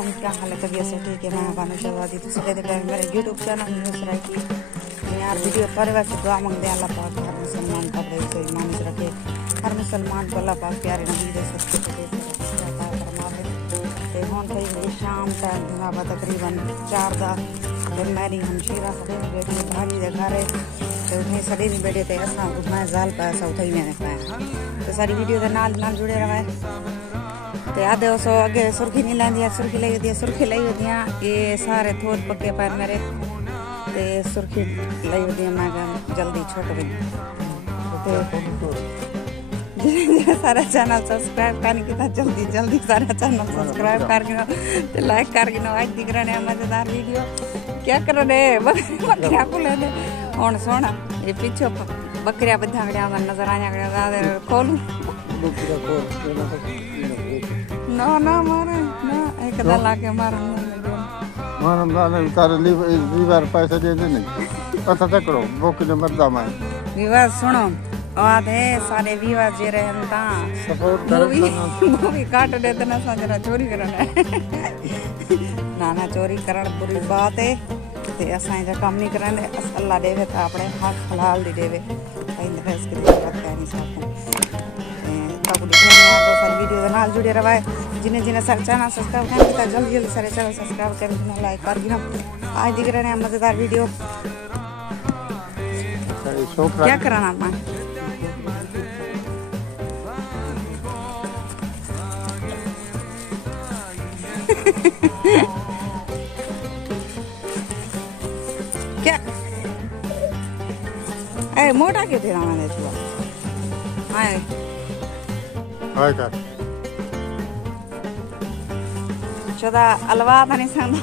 अस्सलाम, क्या हाल है? तबीयत से ठीक है? मैं बानो शहजादी तुसी कहते हैं मेरे यूट्यूब चैनल न्यूज़ की यार वीडियो पर वैसे दुआ मंगते हैं अल्लाह पाक हर मुसलमान का से ईमान से रखे, हर मुसलमान को अल्लाह पाक प्यारे नबी दे सबके फरमावे। ते हुन कई शाम टाइम जनाब तकरीबन 4 दा ते मेरी हमशीरा सड़े बेटी भाजी दे घर ते उन्हें सड़े नहीं बेटे ते असां मैं जाल पैसा उठाई मैंने पाया तो सारी वीडियो दे नाल जुड़े रहे ते आधे सो अगे सुर्खी नहीं लैंदी सुर्खी लाई होती ये सारे थोड़ पक्के पैर मेरे ते सुर्खी लाई होती मैं जल्दी छोट गई सारा चैनल सब्सक्राइब करने की जल्दी सारा चैनल सब्सक्राइब कर लाइक कर आज दिख रहे हैं मजेदार वीडियो क्या कर रहे बकरिया को लेने हूँ सोना ये पीछे बकरिया बधा गया नजर आया खोलू ना मारे ना एक दला के मारन तारे लीवर पैसे दे दे नहीं पता तकड़ो बुक ने मत दामा विवाह सुनो आधे सारे विवाह जे रहन ता मूवी काट दे तना समझना चोरी करना ना चोरी करण बुरी बात है ते असां जा काम नहीं करने अल्लाह देवे ता अपने हक हलाल दी देवे कहीं दफे इसकी बात कहनी सकते वीडियो नाल जुड़े रहा जिन्हें सारे चैनल सब्सक्राइब कर जल्दी सारे चैनल सब्सक्राइब कर लाइक कर गिना आज दिख रहे हैं मजेदार वीडियो क्या कराना मैं क्या अरे मोटा क्यों थे मैंने हाय हाय कर चौदा अलवा था नहीं संग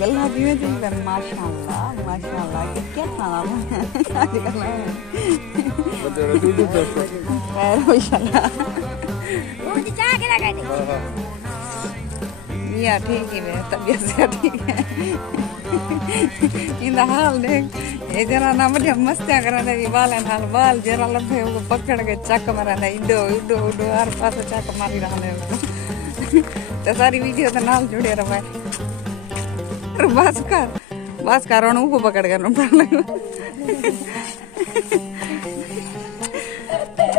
गल्ला दिए थे पर माशाल्लाह क्या खाना आजकल है माशाल्लाह वो जा के लगा या ठीक है तबीयत से ठीक है इन हाल देख ये जरा ना बढ़िया मस्तियां करा दे बाल जरा लभे वो पकड़ के चक मारा दे इडो हर पास चक मारी रहा है तो सारी वीडियो तो नाल जुड़े रहा है बस कर को पकड़ कर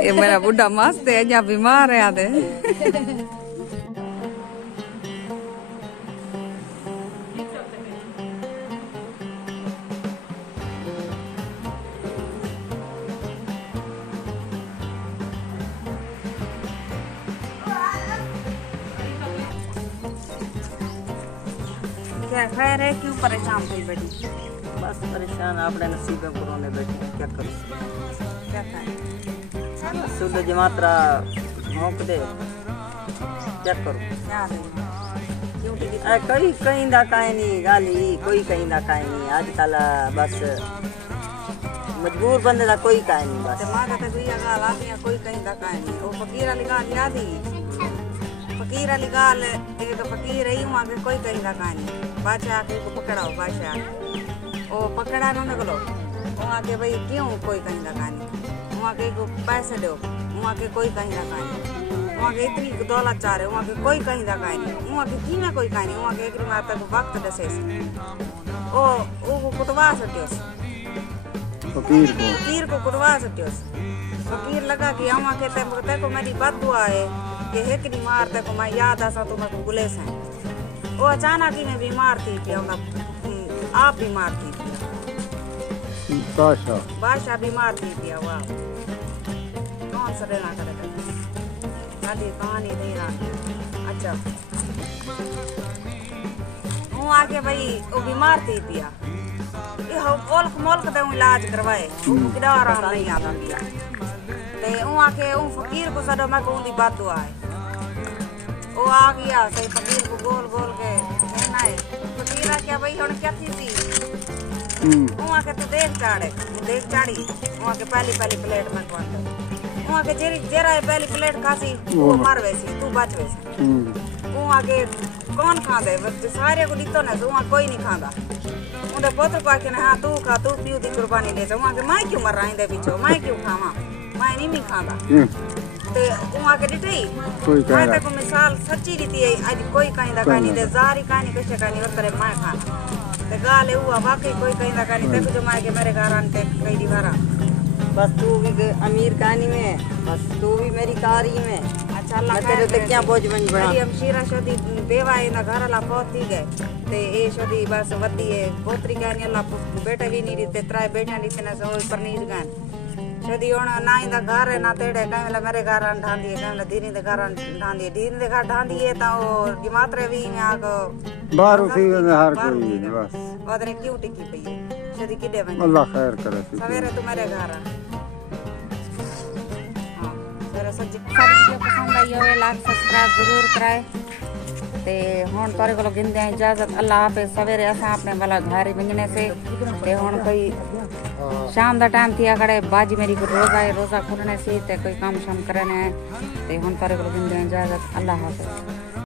ये मेरा बुढ़ा मस्त है या बीमार है आधे क्या खैर है क्यों परेशान थी बेटी बस परेशान अपने नसीब में पुराने बैठे क्या करूँ क्या खाए सुध जमात्रा भोंक दे क्या करूँ कई कहीं दा काहे नहीं गाली कोई कहीं दा काहे नहीं आजकल बस मजबूर बंदे दा कोई काहे नहीं बस मां का कोई गाल आती है कोई कहीं दा काहे नहीं वो फकीर वाली गाल याद ही फकीर वाली गाल एक फकीर रही वहाँ के कोई कहीं का कहानी बादशाह आके को पकड़ाओ बादशाह वो पकड़ा ना निकलो वहाँ के भाई क्यों कोई कहीं का कहानी वहाँ के को पैसे दो वहाँ के कोई कहीं का कहानी वहाँ के इतनी दौलत चाह रहे वहाँ के कोई कहीं का कहानी वहाँ के की में कोई कहानी वहाँ के एक माता को वक्त दसे ओ कुटवा सटियोस फकीर को कुटवा सटियोस फकीर लगा कि वहाँ के ते को मेरी बददुआ है ये एक नहीं मारते को मैं याद आसा तो मैं गुलेस है वो अचानक ही मैं बीमार थी आप बीमार थी बादशाह बीमार थी वाह कौन सा देना करेगा आधी कहानी नहीं रहा अच्छा वो आके भाई वो बीमार थी पिया ये मोल्क दे इलाज करवाए वो किदा आराम नहीं आता पिया ते वो आके वो फकीर को सदो मैं कहूँ दी बात दुआ है वो आ गया सही फकीर को गोल के कहना है फकीर आ क्या भाई क्या थी वहाँ के तो देख चाड़ी वहाँ के पहली प्लेट में वहाँ के जरा पहली प्लेट खासी वो मर वैसी तू बच वैसी वहाँ के कौन खा दे सारे को दिखो ना वहाँ कोई नहीं खाता उनके पुत्र को आके हाँ तू खा तू पीऊ दी कुर्बानी ले वहाँ के मैं क्यों मर रहा है पीछे मैं क्यों खावा मैं नहीं खाता ते उहाँ के डिठई कोई कह मैं रहा तक मिसाल सच्ची रीति है आज कोई कहीं दा कहानी दे जारी कहानी कशे कहानी और करे माय खाना ते गाले हुआ वाकई कोई कहीं दा कहानी तक जो माय के मेरे घर आनते कई दीवारा बस तू भी अमीर कहानी में, बस तू भी मेरी कारी में। अच्छा अल्लाह मैं तेरे ते क्या बोझ बन बना। मेरी हमशीरा शादी बेवा है ना घर वाला बहुत ही गए ते ये शादी बस वदी है पोतरी कहानी अल्लाह बेटा भी नहीं देते त्राय बेटा नहीं थे ना सो परनीर गान शादी होना ना इंदा घर है ना तेड़े कहीं वाला मेरे घर आन ढांदी है कहीं वाला धीरे दे घर आन ढांदी है धीरे दे घर ढांदी है तो दिमात्रे भी में आको बाहर उसी में हर कोई बस ओदरे क्यों टिकी पई है शादी किडे बन अल्लाह खैर करे सवेरे तू मेरे घर आ मेरा सच्ची सारी वीडियो पसंद आई हो लाइक सब्सक्राइब जरूर कराए ते हुन तोरे कोल गिंदे इजाजत अल्लाह हाफिज सवेरे असां अपने वाला घर वंजने से ते हुन कोई शाम दा टाइम थिया खड़े बाजी मेरी को रोजा खुलने से ते कोई काम शाम करने ते हुन तोरे कोल गिंदे इजाजत अल्लाह हाफिज।